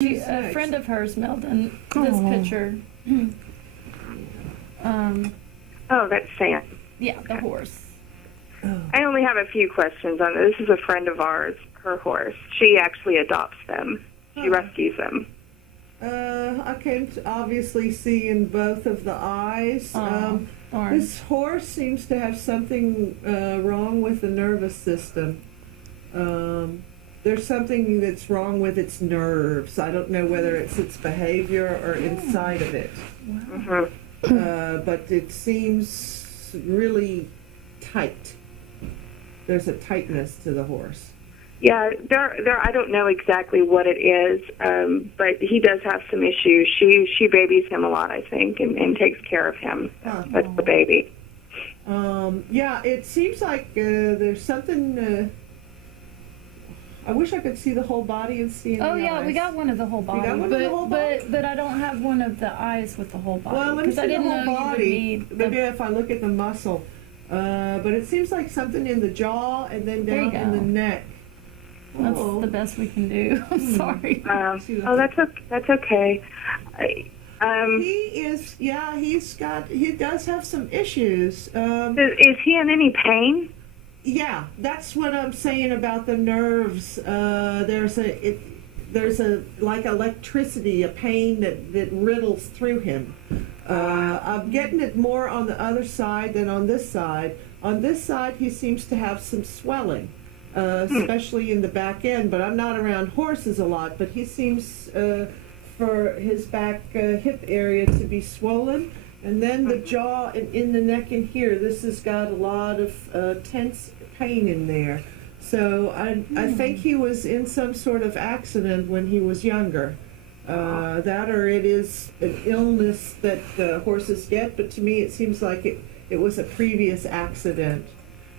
A friend of hers mailed in this picture. Oh, that's Sam. Yeah, the horse. I only have a few questions on it. This is a friend of ours, her horse. She actually adopts them. She rescues them. I can obviously see in both of the eyes. This horse seems to have something wrong with the nervous system. There's something that's wrong with its nerves. I don't know whether it's its behavior or inside of it. Wow. But it seems really tight. There's a tightness to the horse. Yeah, there. I don't know exactly what it is, but he does have some issues. She babies him a lot, I think, and takes care of him. That's the baby. Yeah, it seems like there's something. I wish I could see the whole body and see in the eyes. We got one of the whole body. You got one of the whole body? But I don't have one of the eyes with the whole body. Well, let me see I didn't the whole know body. Maybe if I look at the muscle. But it seems like something in the jaw and then down in the neck. That's the best we can do. I'm sorry. That's okay. He does have some issues. Is he in any pain? Yeah, that's what I'm saying about the nerves. There's a like electricity, a pain that riddles through him. I'm getting it more on the other side than on this side. On this side, he seems to have some swelling, especially in the back end. But I'm not around horses a lot. But he seems for his back hip area to be swollen. And then the jaw and in the neck and here, this has got a lot of tense pain in there. So I think he was in some sort of accident when he was younger. That or it is an illness that horses get, but to me it seems like it was a previous accident.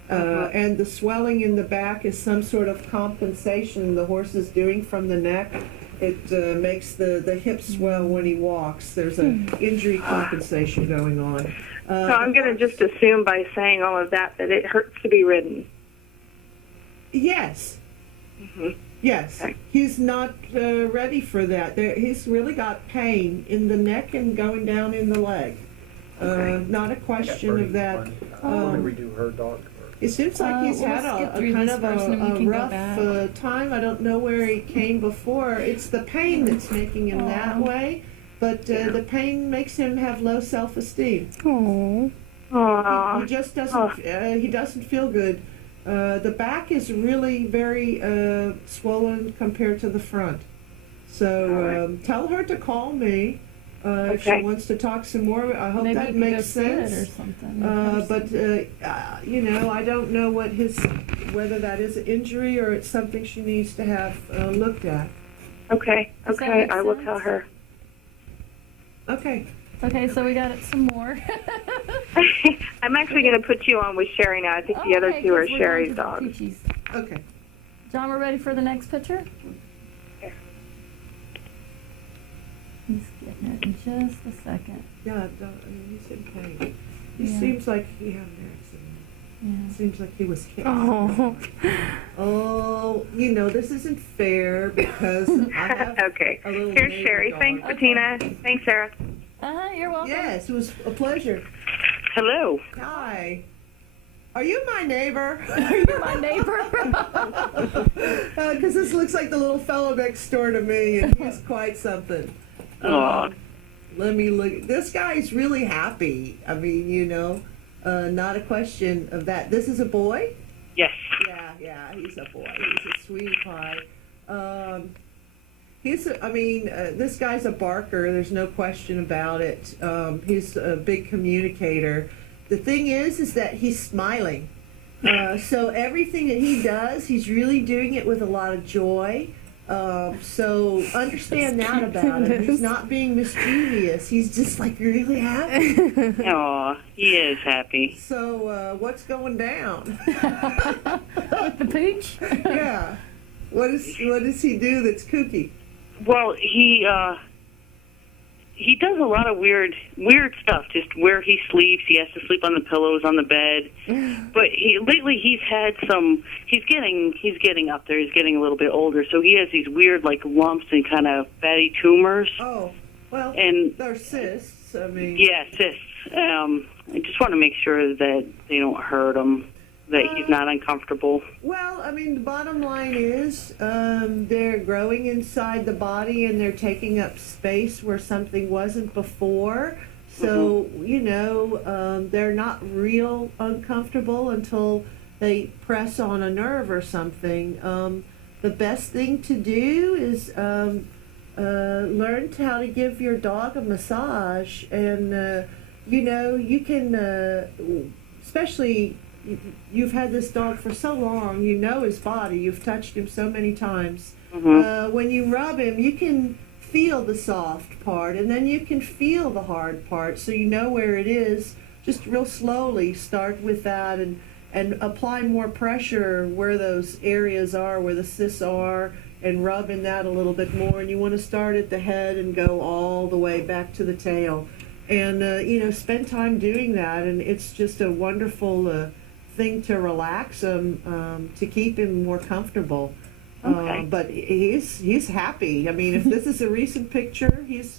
And the swelling in the back is some sort of compensation the horse is doing from the neck. It makes the hip swell when he walks. There's an injury compensation going on. So I'm going to just assume by saying all of that it hurts to be ridden. Yes. Yes. Okay. He's not ready for that. He's really got pain in the neck and going down in the leg. Not a question of that. We do her dog. It seems like he's had a kind of a rough time. I don't know where he came before. It's the pain that's making him that way, but the pain makes him have low self-esteem. He just doesn't. He doesn't feel good. The back is really very swollen compared to the front. So tell her to call me. If she wants to talk some more. I hope that makes sense. Or something, but I don't know whether that is an injury or it's something she needs to have looked at. Okay. I will tell her. Okay. Okay, so we got it some more. I'm actually going to put you on with Sherry now. I think the other two are Sherry's dogs. Okay. John, we're ready for the next picture? He's getting it in just a second. Yeah, he's in pain. He seems like he had an accident. Yeah. Seems like he was hit. Oh, this isn't fair because I have okay. a little Here's Sherry. dog. Thanks, Bettina. Thanks, Sarah. You're welcome. Yes, it was a pleasure. Hello. Hi. Are you my neighbor? Are you my neighbor? Because this looks like the little fellow next door to me, and he's quite something. Let me look. This guy's really happy. I mean, not a question of that. This is a boy? Yes. Yeah, he's a boy. He's a sweetie pie. This guy's a barker. There's no question about it. He's a big communicator. The thing is that he's smiling. So everything that he does, he's really doing it with a lot of joy. So understand that about him. He's not being mischievous. He's just like really happy. Aw, he is happy. So what's going down? With the pooch? Yeah. What does he do that's kooky? Well, he does a lot of weird stuff. Just where he sleeps, he has to sleep on the pillows on the bed. But lately he's had some. He's getting up there. He's getting a little bit older, so he has these weird like lumps and kind of fatty tumors. Oh, well, And they're cysts. I mean, yeah, cysts. I just want to make sure that they don't hurt him, that he's not uncomfortable. well, I mean, the bottom line is they're growing inside the body and they're taking up space where something wasn't before. So, they're not real uncomfortable until they press on a nerve or something. The best thing to do is learn how to give your dog a massage. And, you can, especially you've had this dog for so long, you know his body, you've touched him so many times. When you rub him, you can feel the soft part, and then you can feel the hard part, so you know where it is. Just real slowly start with that, and apply more pressure where those areas are, where the cysts are, and rub in that a little bit more. And you want to start at the head and go all the way back to the tail. And, spend time doing that, and it's just a wonderful thing to relax him, to keep him more comfortable. Okay. But he's happy. I mean, if this is a recent picture, he's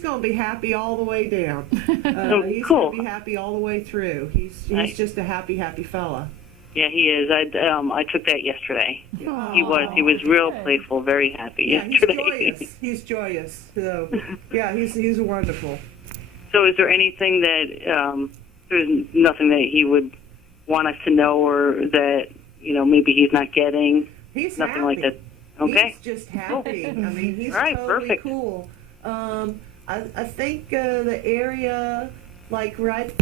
going to be happy all the way down. He's cool. going to be happy all the way through. He's Nice. just a happy fella. Yeah, he is. I took that yesterday. Aw, He was real good. playful, very happy Yeah, he's yesterday. joyous. He's joyous. So, yeah, he's wonderful. So is there anything that, there's nothing that he would want us to know, or that, maybe he's not getting? He's Nothing happy. like that. Okay. He's just happy. I mean, he's All right, totally perfect. cool. I think the area, like right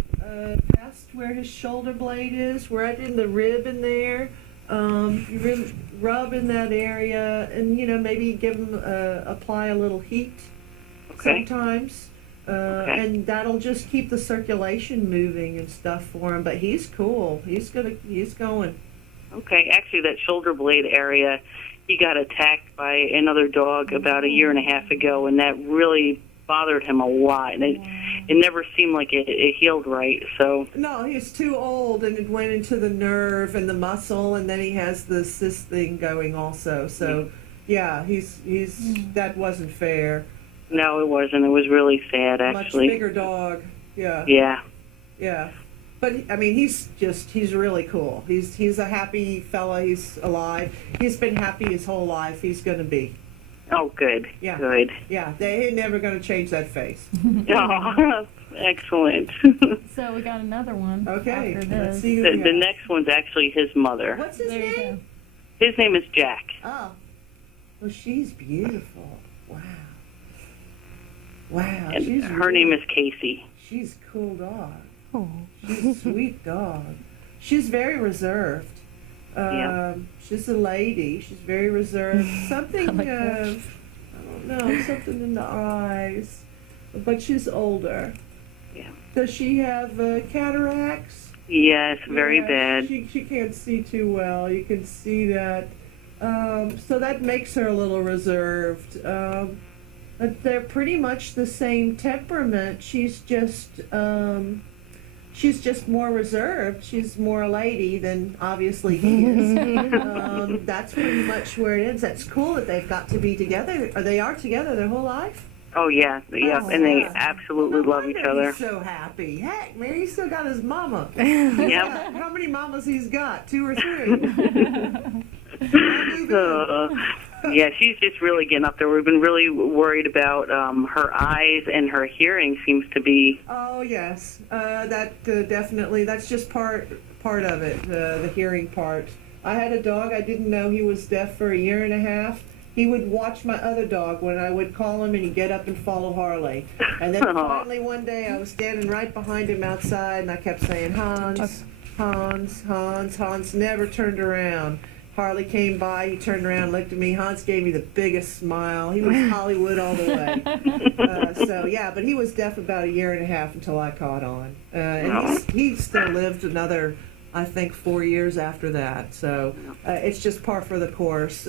past where his shoulder blade is, right in the rib in there, you really rub in that area, and maybe give him apply a little heat Okay. sometimes. Okay. And that'll just keep the circulation moving and stuff for him. But he's cool. He's going. Okay. Actually, that shoulder blade area, he got attacked by another dog about a year and a half ago, and that really bothered him a lot. And it never seemed like it healed right. So No, he's too old, and it went into the nerve and the muscle, and then he has the cyst thing going also. So, yeah, he's that wasn't fair. no, it wasn't. It was really sad, actually. Much bigger dog. Yeah, Yeah. But I mean, he's really cool. He's a happy fella. He's alive. He's been happy his whole life. He's gonna be. Oh, good. Yeah. Good. Yeah, they ain't never gonna change that face. Oh, excellent. So we got another one. Okay, After let's this. see who the we the got. next one's actually his mother. What's his There you name? go. His name is Jack. Oh, well, she's beautiful. Wow. Wow. And she's her name is Casey. She's a cool dog. Oh. She's a sweet dog. She's very reserved. Yeah. She's a lady. She's very reserved. Something, I like I that. don't know, something in the eyes. But she's older. Yeah. Does she have cataracts? Yes, very Yeah, bad. She can't see too well. You can see that. So that makes her a little reserved. But they're pretty much the same temperament. She's just more reserved. She's more a lady than obviously he is. That's pretty much where it is. That's cool that they've got to be together. Or they are together their whole life. Oh, yeah. Yeah, Oh, and they yeah. absolutely No love each wonder other. He's so happy. Heck, man, he's still got his mama. Yep. How many mamas he's got? 2 or 3? Yeah, she's just really getting up there. We've been really worried about her eyes, and her hearing seems to be. Oh yes, that definitely. That's just part of it. The hearing part. I had a dog. I didn't know he was deaf for a year and a half. He would watch my other dog when I would call him, and he'd get up and follow Harley. And then finally one day I was standing right behind him outside, and I kept saying, Hans, Hans, Hans. Hans never turned around. Harley came by, he turned around, looked at me. Hans gave me the biggest smile. He was Hollywood all the way. So, yeah, but he was deaf about a year and a half until I caught on. And he still lived another, I think, 4 years after that. So it's just par for the course.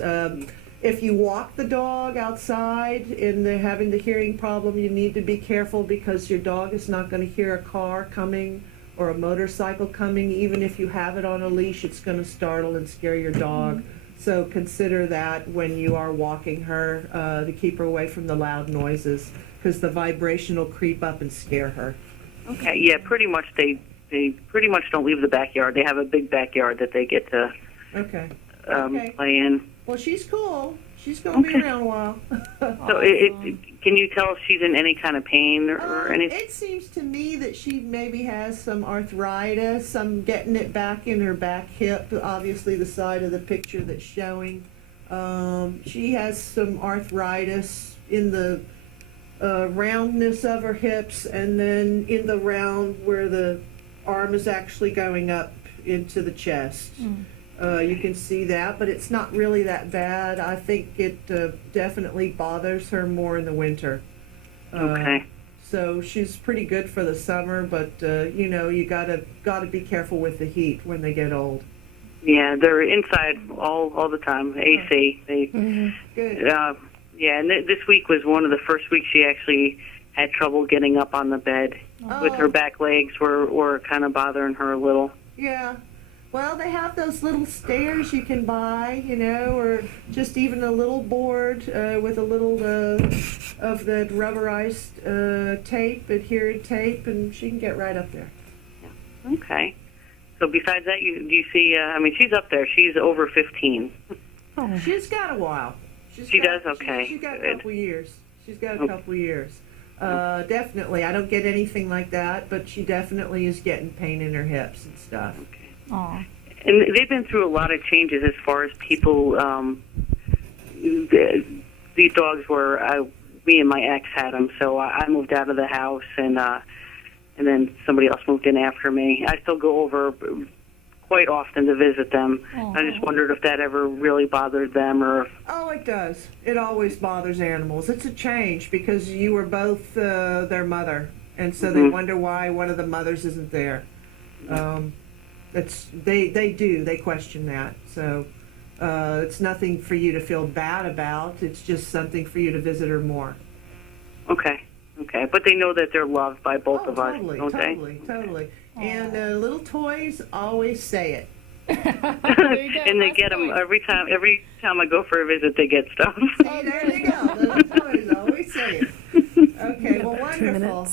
If you walk the dog outside and they're having the hearing problem, you need to be careful because your dog is not going to hear a car coming or a motorcycle coming. Even if you have it on a leash, it's going to startle and scare your dog. So consider that when you are walking her, to keep her away from the loud noises, because the vibration will creep up and scare her. Okay, yeah, pretty much they pretty much don't leave the backyard. They have a big backyard that they get to Okay. play in. Well, she's cool. She's going to be around a while. So can you tell if she's in any kind of pain or anything? It seems to me that she maybe has some arthritis. I'm getting it back in her back hip, obviously the side of the picture that's showing. She has some arthritis in the roundness of her hips, and then in the round where the arm is actually going up into the chest. You can see that, but it's not really that bad. I think it definitely bothers her more in the winter. Okay. So she's pretty good for the summer, but you know, you gotta be careful with the heat when they get old. Yeah, they're inside all the time. AC. They. Good. Yeah, and this week was one of the first weeks she actually had trouble getting up on the bed. With her back legs were kind of bothering her a little. Yeah. Well, they have those little stairs you can buy, you know, or just even a little board with a little of the rubberized tape, adherent tape, and she can get right up there. Okay. So besides that, do you see, I mean, she's up there. She's over 15. Oh. She's got a while. She does? Okay. She's got a Good. couple years. She's got a couple years. Definitely. I don't get anything like that, but she definitely is getting pain in her hips and stuff. Okay. Aw. And they've been through a lot of changes as far as people. These dogs were me and my ex had them, so I moved out of the house, and then somebody else moved in after me. I still go over quite often to visit them. Aww. I just wondered if that ever really bothered them, or. Oh, it does. It always bothers animals. It's a change because you were both their mother, and so they wonder why one of the mothers isn't there. They question that. So it's nothing for you to feel bad about. It's just something for you to visit her more. Okay. But they know that they're loved by both of us, Totally, don't totally. And little toys always say it. There you go. and they That's get them right. every time I go for a visit. They get stuff. See, there you go. Little toys always say it. Okay, well, wonderful.